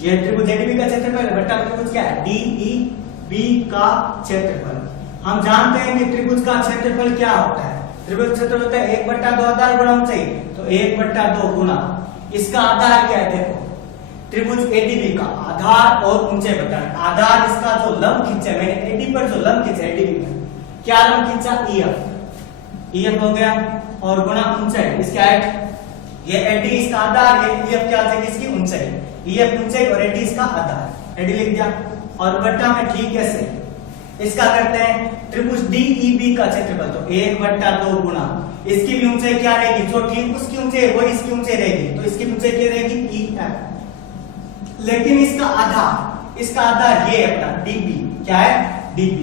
ये त्रिभुज ADB का क्षेत्रफल, बट्टा में त्रिभुज क्या है, DEB का क्षेत्रफल। हम जानते हैं कि त्रिभुज का क्षेत्रफल क्या होता है, त्रिभुज क्षेत्रफल होता है 1/2 आधार गुणा ऊंचाई, तो 1/2 गुणा इसका आधार क्या है, देखो त्रिभुज ADB का आधार और ऊंचाई बताना, आधार इसका जो लंब खींचा मैंने AD पर, जो लंब खींचा ADB पर, क्या लंब खींचा, EF हो गया, और गुणा ऊंचाई इसकी हाइट, ये AD इसका आधार, ये EF क्या है इसकी ऊंचाई, EF ऊंचाई और AD इसका आधार, AD लिख दिया। और बट्टा में ठीक कैसे इसका करते हैं त्रिभुज DEB का क्षेत्रफल, तो 1/2 गुना इसकी भी ऊंचाई क्या रहेगी, जो ठीक उसकी ऊंचाई वो इसकी ऊंचाई रहेगी, तो इसकी ऊंचाई क्या रहेगी EF। लेकिन इसका आधार ये अपना DB, क्या है DB।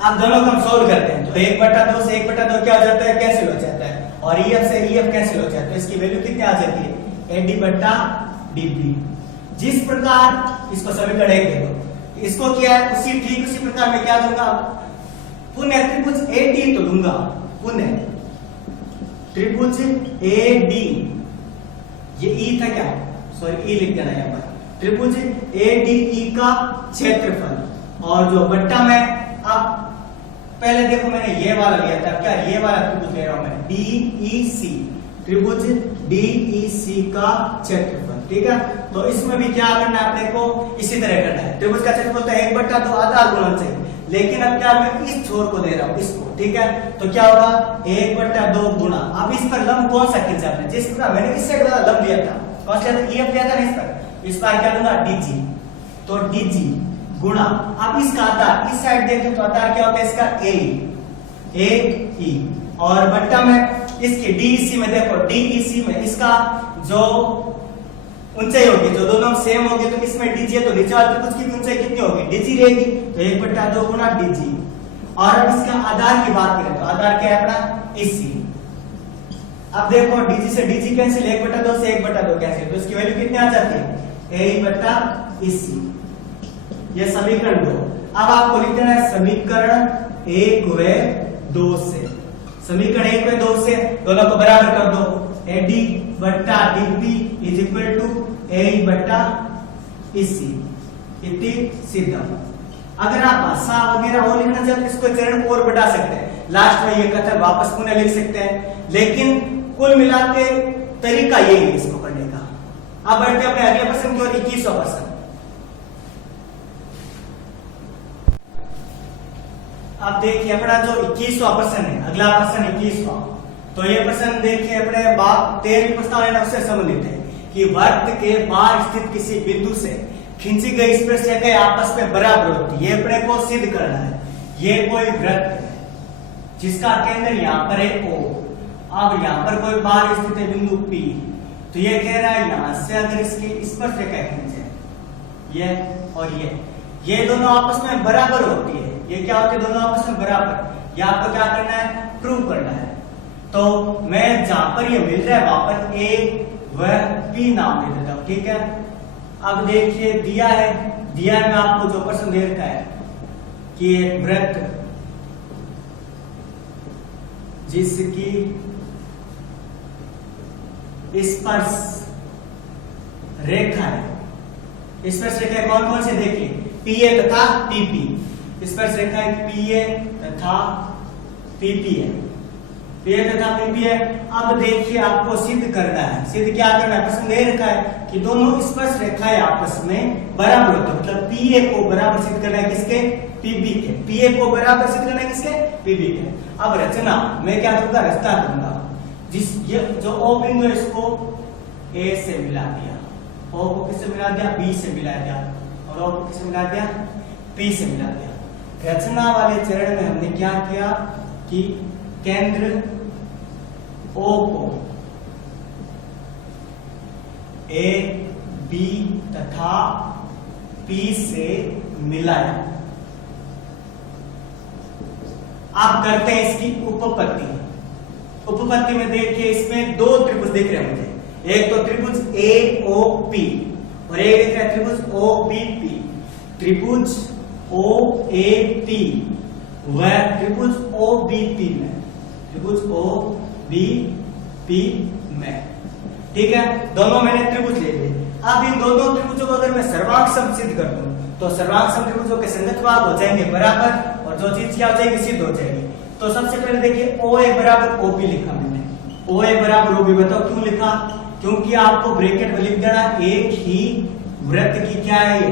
अब दोनों को हम सोल्व करते हैं, तो 1/2 से 1/2 क्या हो जाता है, कैंसिल हो जाता है, और EF से EF कैंसिल हो जाता है, तो इसकी वैल्यू कितनी आ जाती है AD/DB। जिस प्रकार इसको समीकरण 1 देखो, इसको क्या है उसी प्रकार मैं क्या दूंगा, पुनः त्रिभुज AD तो दूंगा, पुनः त्रिभुज AD, ये E था क्या, सॉरी E लिख देना यहाँ पर, त्रिभुज ADE का क्षेत्रफल। और जो बट्टा में अब पहले देखो मैंने ये वाला लिया था, क्या ये वाला त्रिभुज ले रहा हूं मैं, DEC, त्रिभुज DEC का क्षेत्रफल, ठीक है। तो इसमें भी क्या करना है अपने को, इसी तरह करना है, त्रिभुज का क्षेत्रफल तो 1/2 आधार गुणन चाहिए, लेकिन अब क्या मैं इस छोर को दे रहा हूं इसको, ठीक है, तो क्या होगा 1/2 गुणा, अब इस पर लंब कौन सा खींचा आपने, जिस प्रकार मैंने इस साइड वाला लंब लिया था, कौन सा EF लिया था ना, इस पर क्या दूंगा DG, तो DG गुणा, अब इसका आधार इस साइड देखें तो आधार क्या होता है इसका AE, और बट्टा में इसके DEC में देखो, DEC में इसका जो ऊंचाई होगी, जो दोनों सेम होगी, तो इसमें DG है तो नीचे वाले त्रिभुज की ऊंचाई कितनी होगी, DG रहेगी, तो 1/2 गुना DG। और अब इसका आधार की बात करें तो आधार क्या है अपना EC। अब देखो DG से DG कैंसिल, 1/2 से 1/2 कैंसिल, तो इसकी वैल्यू कितनी आ जाती है AE/EC। ये समीकरण 2। अब आपको लिख देना है समीकरण 1 व 2 से, समीकरण 1 व 2 से दोनों को बराबर कर दो, AD/DB is equal to AE/EC, इतनी सीधा। अगर आप भाषा वगैरह और लिखना चाहते तो इसको चरण और बढ़ा सकते हैं, लास्ट में ये कथन वापस पुनः लिख सकते हैं, लेकिन कुल मिला के तरीका यही है इसको करने का। अब बढ़ते अपने अगले प्रश्न की ओर, 21वां प्रश्न। अब देखिए अपना जो 21वां प्रश्न है, अगला प्रश्न 21वां, तो ये प्रश्न देखिए अपने 13वीं प्रश्नावली उससे संबंधित है कि वृत्त के बाहर स्थित किसी बिंदु से खींची गई स्पर्शरेखाएं आपस में बराबर होती है, ये अपने को सिद्ध करना है। ये कोई वृत्त है जिसका केंद्र यहाँ पर है O, अब यहाँ पर कोई बाहर स्थित है बिंदु P, तो ये कह रहा है यहां से अगर इसकी स्पर्शरेखाएं खींचे, ये और ये दोनों आपस में बराबर होती है, ये क्या होती है दोनों आपस में बराबर, ये आपको क्या करना है प्रूव करना है। तो मैं जहां पर ये मिल रहा है वहां पर A व P नाम दे देता हूं, ठीक है। अब देखिए दिया है मैं आपको जो प्रश्न दे रखा है कि एक वृत्त जिसकी स्पर्श रेखा है, स्पर्श रेखाएं कौन कौन से देखिए PA तथा PP, स्पर्श रेखाएं PA तथा PP है, PA तथा PP है। अब देखिए आपको सिद्ध करना है, सिद्ध क्या करना है, प्रश्न दे रखा है कि दोनों स्पर्श रेखाएं आपस में बराबर होती है, मतलब PA को बराबर सिद्ध करना है किसके, PB के, PA को बराबर सिद्ध करना है किसके, PB के। अब रचना मैं क्या दूंगा, रास्ता दूंगा, जो O बिंदु है इसको A से मिला दिया, O को किससे मिला दिया, B से मिला दिया, और O को किससे मिला दिया, P से मिला दिया। रचना वाले चरण में हमने क्या किया कि केंद्र O को A, B तथा P से मिलाया। आप करते हैं इसकी उपपत्ति। उपपत्ति में देखिए इसमें दो त्रिभुज दिख रहे हैं मुझे, एक तो त्रिभुज AOP और एक दिख रहा है त्रिभुज OBP। त्रिभुज OAP व त्रिभुज OBP में, त्रिभुज OBP में, ठीक है, दोनों मैंने त्रिभुज ले लिए। अब इन दोनों त्रिभुजों को अगर मैं सर्वांग सम सिद्ध कर दूं तो सर्वांग सम त्रिभुजों के संगत भाग हो जाएंगे बराबर, और जो चीज क्या हो जाएगी, सिद्ध हो जाएगी। तो सबसे पहले देखिए OA बराबर OP लिखा मैंने, OA बराबर OB, बताओ क्यों लिखा, क्योंकि आपको ब्रैकेट में लिख देना एक ही वृत्त की क्या है,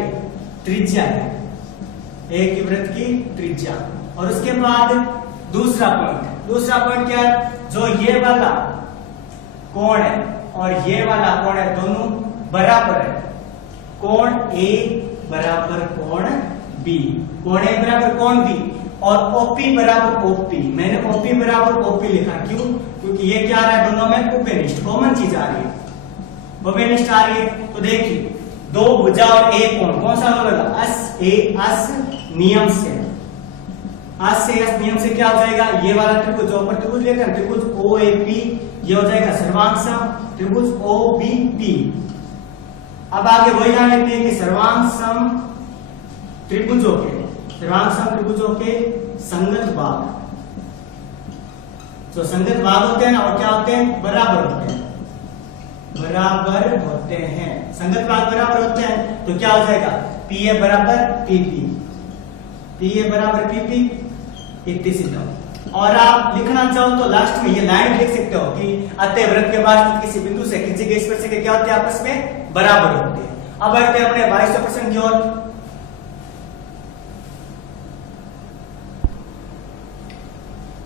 त्रिज्या है, एक ही वृत्त की त्रिज्या। और उसके बाद दूसरा पॉइंट क्या है, जो ये वाला कोण है और ये वाला कोण है, दोनों बराबर है कोण ए बराबर कोण बी, कोण ए बराबर कोण बी, और ओपी बराबर ओपी। मैंने ओपी बराबर ओपी लिखा, क्यों? क्योंकि ये क्या आ रहा है, दोनों में उपनिष्ठ कॉमन चीज आ रही है, उपनिष्ठ आ रही है। तो देखिए दो भुजा और एक कोण, कौन सा होगा? अस ए अस नियम से, अस से अस नियम से क्या हो जाएगा, ये वाला त्रिभुज जो ऊपर त्रिभुज लेकर त्रिभुज ओ ए पी, ये हो जाएगा सर्वांग सम त्रिभुज ओ बी पी। अब आगे वही जान लेते हैं कि सर्वांग सम त्रिभुजों के संगत भाग, जो संगत भाग होते हैं ना वो क्या होते हैं, बराबर होते हैं, बराबर होते हैं। संगत भाग बराबर होते हैं तो क्या हो जाएगा, पी ए बराबर पीपी, पी ए बराबर पीपी इतनी सीधा। और आप लिखना चाहो तो लास्ट में ये लाइन लिख सकते हो कि अतः वृत्त के बाद किसी बिंदु से खींची गई स्पर्शिका क्या होती है, आपस में बराबर होती है। अब बढ़ते हैं अपने 22% की ओर।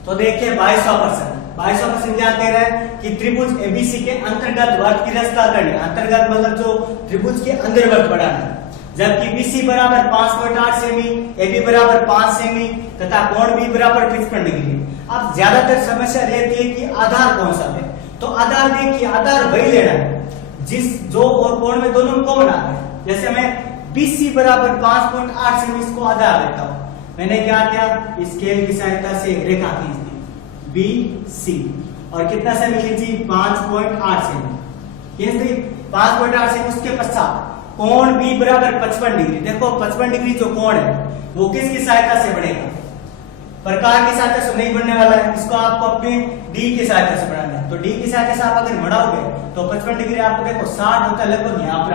तो देखिए 22% क्या कह रहा है कि त्रिभुज एबीसी के अंतर्गत वर्ग की रचना करनी, अंतर्गत मतलब जो त्रिभुज के अंदर वर्ग बढ़ाना है, जबकि बीसी बराबर 5.8 सेमी, एबी बराबर 5 सेमी तथा कोण बी बराबर 55 डिग्री। अब ज्यादातर समस्या रहती है कि आधार कौन सा है, तो आधार देखिए आधार वही लेना है जिस जो और कोण में दोनों कॉमन आ रहे हैं। जैसे मैं बीसी बराबर 5.8 सेमी इसको आधार लेता हूं, मैंने क्या किया, स्केल की सहायता से एक रेखा खींच दी बी सी, और कितना सेमी खींची, 5.8 सेमी खींच दी, 5.8 सेमी। उसके पश्चात कोण बी बराबर 55 डिग्री। देखो 55 डिग्री जो कोण है वो किसकी सहायता से बढ़ेगा, प्रकार की सहायता से नहीं बढ़ने वाला है, इसको आपको अपने डी की सहायता से बढ़ाना है। तो डी की सहायता से आप अगर बढ़ाओगे तो 55 डिग्री आपको देखो 60 होता है लगभग यहाँ पर,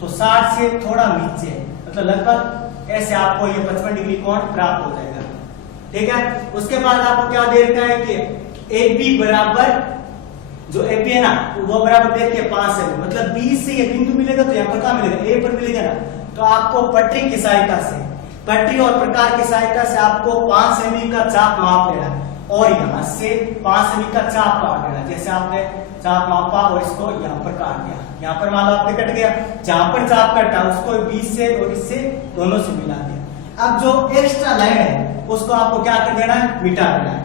तो 60 से थोड़ा नीचे मतलब लगभग ऐसे आपको ये 55 डिग्री कोण प्राप्त हो जाएगा, ठीक है। उसके बाद आपको क्या दे रखा है कि ए बी बराबर, जो ए बी है ना वो बराबर देखिए 5 सेमी, मतलब बी से ये बिंदु मिलेगा तो यहाँ पर क्या मिलेगा, ए पर मिलेगा ना। तो आपको पटरी की सहायता से, पटरी और प्रकार की सहायता से आपको 5 सेमी का चाप माप लेना है, और यहाँ से 5 सेमी का चाप काट लेना। जैसे आपने चाप मापा और इसको यहाँ पर काट दिया, यहाँ पर मान लो आपके कट गया, जहां पर चाप कटा उसको बीच से और इससे दोनों से मिला दिया। अब जो एक्स्ट्रा लाइन है उसको आपको क्या कर देना है, मिटा देना है।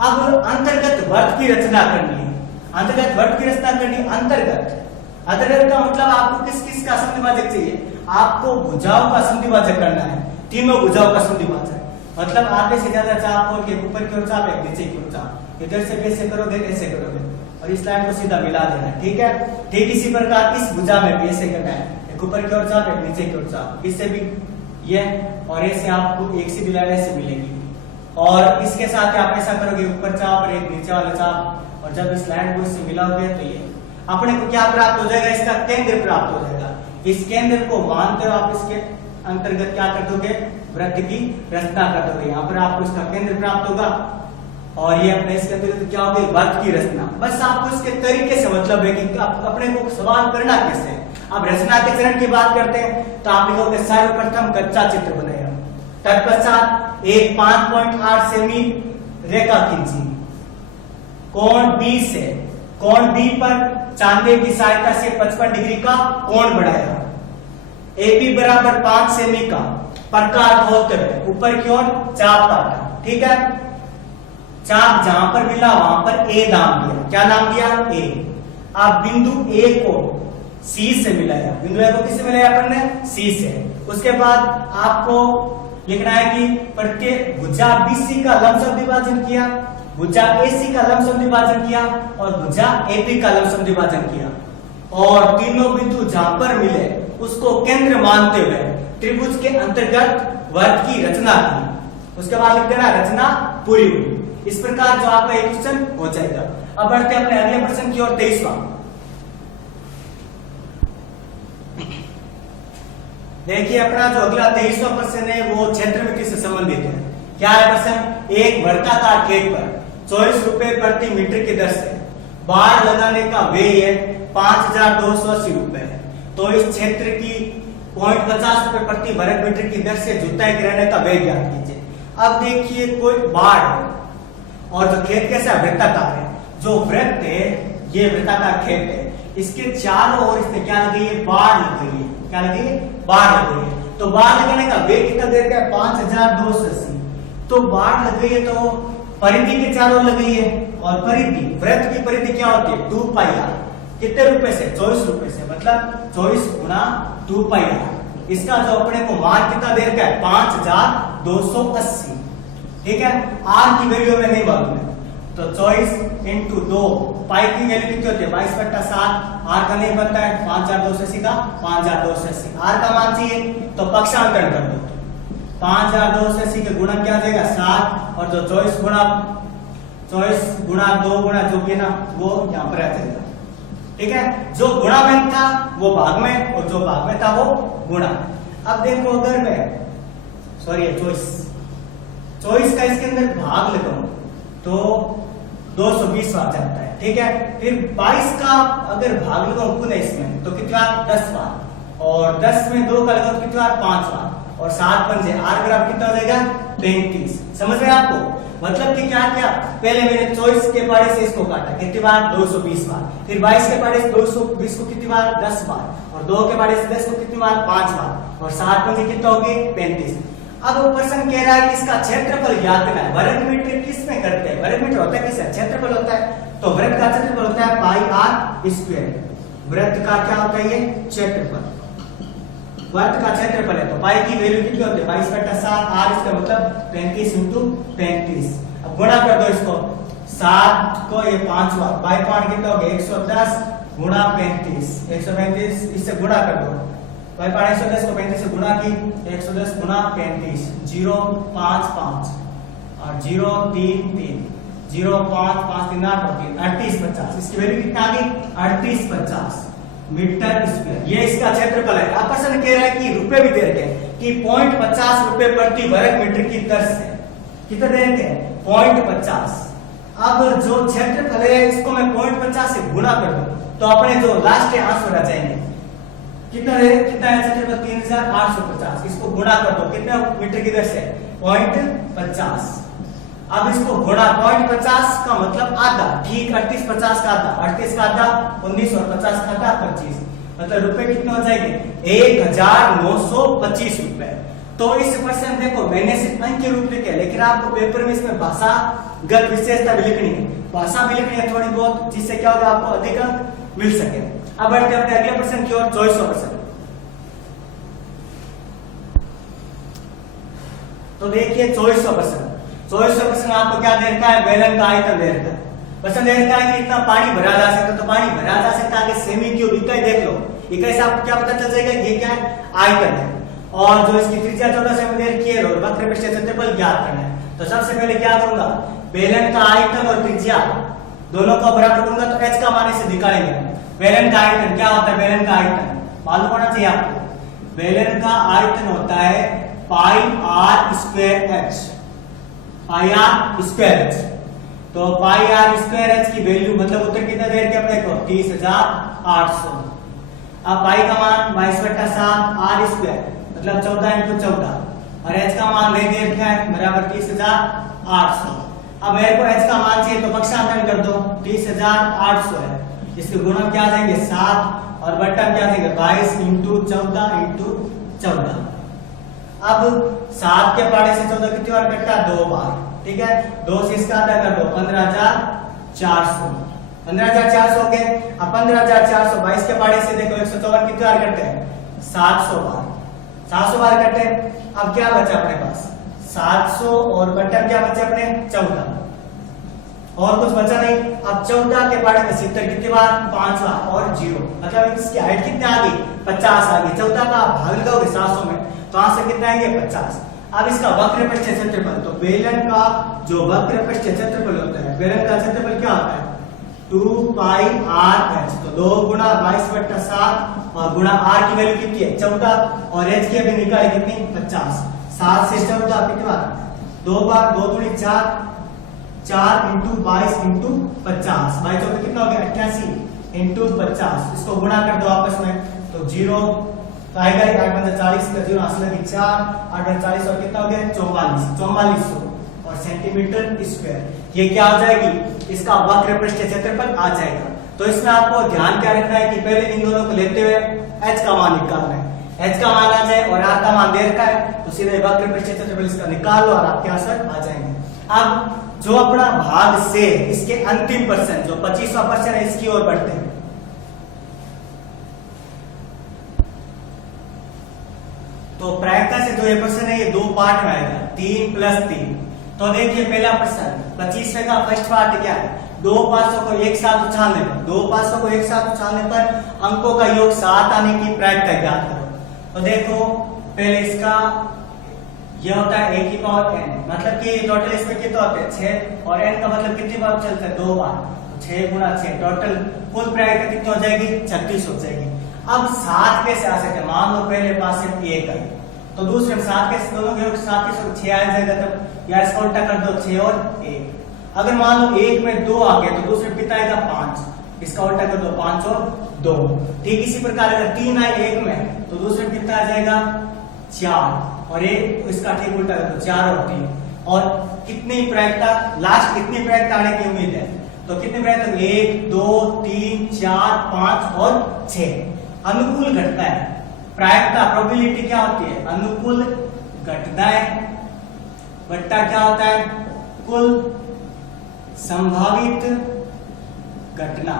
अब अंतर्गत वर्ग की रचना करनी है, अंतर्गत वर्ग की रचना करनी। अंतर्गत का मतलब आपको किस किस का समद्विभाजक चाहिए, आपको भुजाओं का समद्विभाजक करना है, तीनों भुजाओं का समद्विभाजक, मतलब आधे से ज्यादा चाप और के ऊपर की ओर चाप है, नीचे की ओर चाप, इधर से कैसे करोगे ऐसे करोगे और इस लाइन को सीधा मिला देना है, ठीक है। ठीक इसी प्रकार इस भुजा में भी ऐसे करना है, एक ऊपर की ओर चाप एक नीचे की ओर चाप, इससे भी ये और ऐसे आपको एक सीधी लाइन ऐसे मिलेगी, और इसके साथ आप ऐसा करोगे ऊपर चाप और एक नीचे वाला चाप, और जब इस लाइन को इससे मिलाओगे तो ये अपने को क्या प्राप्त हो जाएगा, इसका केंद्र प्राप्त हो जाएगा। इस केंद्र को मानते हो आप इसके अंतर्गत क्या कर दोगे, वृत्त की रचना कर दोगे, यहाँ पर आपको इसका केंद्र प्राप्त होगा, और ये अपने इसके अंतर्गत क्या होगी, वर्ग की रचना। बस आपको इसके तरीके से मतलब है कि आप अपने को सवाल करना कैसे है। अब रचना के चरण की बात करते हैं तो आप लिखोगे सर्वप्रथम कच्चा चित्र बनाएगा, तत्पश्चात एक 5.8 सेमी रेखा खींची, कोण बी से, कोण बी पर चांदे की सहायता से 55 डिग्री का कोण बढ़ाया, ए बी बराबर 5 सेमी का प्रकार खोलते हुए ऊपर की ओर चाप काटा, ठीक है। चाप जहां पर मिला वहां पर ए नाम दिया, क्या नाम दिया, ए। अब बिंदु ए को सी से मिलाया, बिंदु ए को किससे मिलाया अपन ने, सी से। उसके बाद आपको लिखना है कि प्रत्येक भुजा बीसी का लंबसम विभाजन किया, भुजा एसी का लंबसम विभाजन किया और भुजा एबी का लंबसम विभाजन किया, और तीनों बिंदु जहां पर मिले उसको केंद्र मानते हुए त्रिभुज के अंतर्गत वर्ग की रचना की। उसके बाद लिख देना रचना पूरी हुई। इस प्रकार जो आपका एक क्वेश्चन हो जाएगा। अब बढ़ते हैं अपने अगले प्रश्न की ओर, 23वां। देखिए अपना जो अगला 23वां प्रश्न है वो क्षेत्रमिति से संबंधित है। क्या है प्रश्न, एक वर्गाकार खेत पर 24 रुपए प्रति मीटर की दर से बाढ़ लगाने का व्यय है 5280 रुपए, तो इस क्षेत्र की 0.50 रुपए प्रति वर्ग मीटर की दर से जुताई कराने का व्यय ज्ञात कीजिए। अब देखिए कोई बाढ़ है और जो खेत कैसा वृत्ताकार है, जो वृत्त है ये वृत्ताकार खेत है, इसके चारों ओर इसमें क्या लगी है, बाढ़ लग गई है। क्या लगी है, बाढ़ लग गई है। तो बाढ़ लगने का वेग कितना दे रखा है, 5280। तो बाढ़ लग गई है तो परिधि के चारों लग गई है, और परिधि वृत्त की परिधि क्या होती है, 2 पाई आर। कितने रुपए से, 24 रुपए से, मतलब 24 गुना 2 पाई आर। इसका जो अपने को मान कितना दे रखा है, 5280। ठीक है, आर की वैल्यू हमें नहीं मालूम है, तो 24 इंटू 2, पाई की वैल्यू कितनी होती है, 22/7। आर का नहीं बनता है, 5280 का 5280। आर का मान चाहिए तो पक्षांतरण कर दो, 5280 के गुणा क्या आ जाएगा, 7, और जो 24 गुणा 2 गुणा जो भी ना वो यहाँ पर आ जाएगा। ठीक है, जो गुणा में था वो भाग में, और जो भाग में था वो गुणा। अब देखो अगर मैं सॉरी 24 का इसके अंदर भाग लगाऊं तो 220 आ जाता है। ठीक है, फिर 22 का अगर भाग लगाऊं पुनः इसमें तो कितनी बार, 10 बार, और 10 में 2 का लगाऊं कितनी बार, 5 बार, और 7 पंजे आर ग्राफ कितना हो जाएगा, 35। समझ में आपको, मतलब कि क्या किया, पहले मैंने 24 के पाड़े से इसको काटा, कितनी बार, 220 बार, फिर 22 के पाड़े से 220 को कितनी बार, 10 बार, और 2 के पाड़े से 10 को कितनी बार, 5 बार, और 7 पंजे कितना हो गए, 35। अब वो प्रश्न कह रहा है कि इसका क्षेत्रफल ज्ञात करना है। वर्ग मीटर किस में करते हैं, वर्ग मीटर होता है किस, क्षेत्रफल होता है, तो वृत्त का क्षेत्रफल होता है पाई आर स्क्वायर। वृत्त का क्या होता है, ये क्षेत्रफल, वर्ग का क्षेत्रफल है, तो पाई की वैल्यू कितनी होती है, 22/7। आर इसका मतलब 35 इंटू 35। अब गुणा कर दो इसको, 7 को ये 5 बार, पाई पान कितना हो गया, 110 गुणा 35, 135 इससे गुणा कर दो, पाई पान 110 को 35 से गुणा की, 110 गुणा 35, 055 और 033, 055 3 8 3850। इसकी वैल्यू कितना आ गई, 3850 मीटर स्क्वायर। ये इसका क्षेत्रफल है। आप प्रश्न कह रहा है कि रुपए भी दे रखे हैं कि 0.50 रुपए प्रति वर्ग मीटर की दर से, कितना दे रखे हैं, 0.50। अब जो क्षेत्रफल है इसको मैं 0.50 से गुणा कर दूं तो अपने जो लास्ट आंसर आ जाएंगे, कितना है क्षेत्रफल, 3850। इसको गुणा कर दो कितने मीटर की दर से, 0.50। अब इसको गुणा 0.50 का मतलब आधा, ठीक 3850 का आधा, 38 का आधा 19 और 50 का आधा 25, मतलब रुपए कितने हो जाएंगे, 1925 रुपए। तो इस प्रश्न देखो मैंने सिर्फ अंक के रूप लिखे, लेकिन आपको पेपर में इसमें भाषागत विशेषता भी लिखनी है, भाषा भी लिखनी है थोड़ी बहुत, जिससे क्या होगा आपको अधिक अंक मिल सके। अब बढ़ते हैं अपने अगले प्रश्न की ओर, 2400%। तो देखिए 2400% आपको क्या दे रखा है, बेलन का आयतन दे रखा है। प्रश्न दे रखा है कि इतना पानी भरा जा सकता है, तो पानी भरा जा सकता है, आगे सेमी क्यूब इकाई देख लो, इकाई से आपको क्या पता चल जाएगा, ये क्या है, आयतन है, और जो इसकी त्रिज्या 14 सेमी दे रखी है, और वक्र पृष्ठ क्षेत्रफल ज्ञात करना है। तो सबसे पहले क्या करूंगा, बेलन का आयतन और त्रिज्या दोनों को बराबर करूंगा तो h का मान इसे निकालेंगे। बेलन का आयतन क्या होता है, बेलन का आयतन मालूम होना चाहिए आपको। बेलन का आयतन होता है pi r square h, pi r square h. तो पाई आर स्क्वायर एच की वैल्यू मतलब उत्तर कितना दे रखे अपने को, 30800। अब पाई का मान 22/7 आर स्क्वायर मतलब 14 × 14, और एच का मान नहीं दे रखा है बराबर 30800। अब मेरे को एच का मान चाहिए तो पक्षांतरण कर दो, 30800 है, इसके गुणा क्या आ जाएंगे 7 और बट्टा क्या आ जाएंगे 22 × 14 × 14। अब 7 के पाड़े से 14 कितनी बार कटता है, 2 बार। ठीक है, 2 से इसका आधा कर दो, 15400, 15400 हो गए। अब 15400 22 के पाड़े से देखो 154 कितनी बार कटते हैं, 700 बार, 700 बार कटते हैं। अब क्या बचा अपने पास, 700 और बट्टा क्या बचा अपने 14, और कुछ बचा नहीं। अब 14 के पाड़े में 70 कितनी बार, 5 बार, और 0, मतलब इसकी हाइट कितनी आ गई, 50 आ गई। 14 का आप भाग लगाओगे 700 में तो यहां से कितना आएंगे 50। अब इसका वक्र पृष्ठ क्षेत्रफल, तो बेलन का जो वक्र पृष्ठ क्षेत्रफल होता है, बेलन का क्षेत्रफल क्या होता है, 2 पाई आर एच। तो 2 गुणा 22/7 और गुणा आर की वैल्यू कितनी है 14, और एच की अभी निकाली कितनी 50। 7 से 14 कितनी बार, 2 बार, 2 दूनी 4, 4 × 22 × 50, 22 कितना हो गया 88 × 50। इसको गुणा कर दो आपस में तो 0 आएगा, 8 40 का 0 असला की 4, 8 40 और कितना हो गया 4400 और सेंटीमीटर स्क्वायर। ये क्या आ जाएगी, इसका वक्र पृष्ठ क्षेत्रफल आ जाएगा। तो इसमें आपको ध्यान क्या रखना है कि पहले इन दोनों को लेते हुए h का मान निकालना है। h का मान आ जाए और r का मान दे रखा है तो सीधे वक्र पृष्ठीय क्षेत्रफल इसका निकाल लो और आपके आंसर आ जाएंगे। अब जो अपना भाग से इसके अंतिम पर्सन जो 25वां पर्सन है इसकी ओर बढ़ते हैं। तो प्रायिकता से जो ये पर्सन है ये दो पार्ट में आएगा 3 + 3। तो देखिए पहला पर्सन 25वें का फर्स्ट पार्ट क्या है, दो 500 को एक साथ उछालने पर, दो 500 को एक साथ उछालने पर अंकों का योग 7 आने की प्रायिकता ज्ञात करो। तो देखो पहले इसका यह होता है a की पावर n, मतलब कि टोटल इसमें कितना होते हैं 6 और n का मतलब कितनी बार चलता है 2 बार, 6 × 6 टोटल कुल प्रायिकता कितनी हो जाएगी 36 हो जाएगी। अब 7 कैसे आ सकते हैं, मान लो पहले पास से 1 है तो दूसरे में 7 कैसे, दोनों के योग 7 के 6 आ जाएगा, तब या इसका उल्टा कर दो 6 और 1। अगर मान लो 1 में 2 आ गए तो दूसरे में कितना आएगा 5, इसका उल्टा कर दो 5 और 2। ठीक इसी प्रकार अगर 3 आए 1 में तो दूसरे में कितना आ जाएगा 4 और एक इसका ठीक उल्टा कर दो 4 और 3। और कितनी प्रायिकता लास्ट कितनी प्रायिकता आने की उम्मीद है, तो कितनी प्रायिकता 1 2 3 4 5 और 6 अनुकूल घटता है। प्रायिकता प्रोबेबिलिटी क्या होती है, अनुकूल घटना है बट्टा क्या होता है कुल संभावित घटना।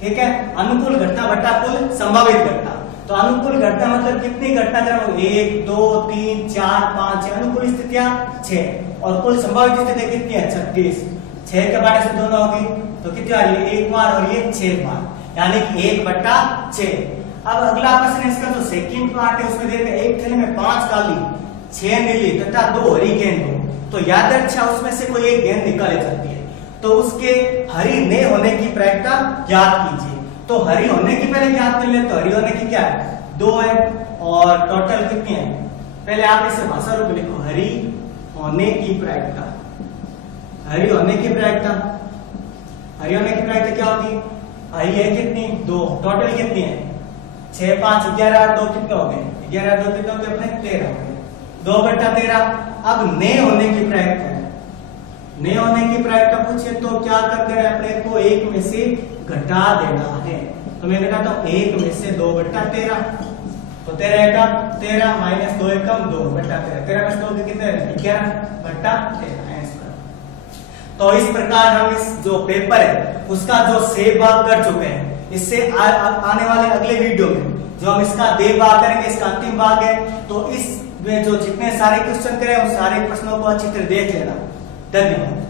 ठीक है, अनुकूल घटना बट्टा कुल संभावित घटना। तो अनुकूल घटना मतलब कितनी घटना क्रम 1 2 3 4 5 अनुकूल स्थितियां 6 और कुल संभावित स्थितियां कितनी है 36। 6 के बारे से दोनों होगी तो कितनी आ रही है 1 बार और ये 6 बार, यानी कि 1/6। अब अगला प्रश्न इसका जो सेकंड पार्ट है उसमें देते हैं एक थैले में 5 काली 6 नीली तथा 2 हरी गेंद हो, तो याद रखिए उसमें से कोई एक गेंद निकाली जाती है तो उसके हरी न होने की प्रायिकता ज्ञात कीजिए। तो हरी होने की पहले ज्ञात कर ले, तो हरी होने की क्या है 2 है और टोटल कितनी है, पहले आप इसे भाषा रूप लिखो हरी होने की प्रायिकता। हरी होने की प्रायिकता, हरी होने की प्रायिकता क्या होगी, हरी है कितनी 2, टोटल कितनी है 6 5 11 2 कितने हो गए 11 2 कितने हो गए अपने 13 हो गए 2/13। अब ने होने की प्रायिकता है, ने होने की प्रायिकता पूछे तो क्या कर देना है अपने को 1 में से घटा देना है। तो मैं घटाता हूं 1 में से 2/13 तो 13 का 13 माइनस 2 एकम 2/13, 13 में 2 कितने 11/13। तो इस प्रकार हम इस जो पेपर है उसका जो से भाग कर चुके हैं। इससे आने वाले अगले वीडियो में जो हम इसका दे भाग करेंगे, इसका अंतिम भाग है, तो इसमें जो जितने सारे क्वेश्चन करें उस सारे प्रश्नों को अच्छी तरह देख लेना। धन्यवाद।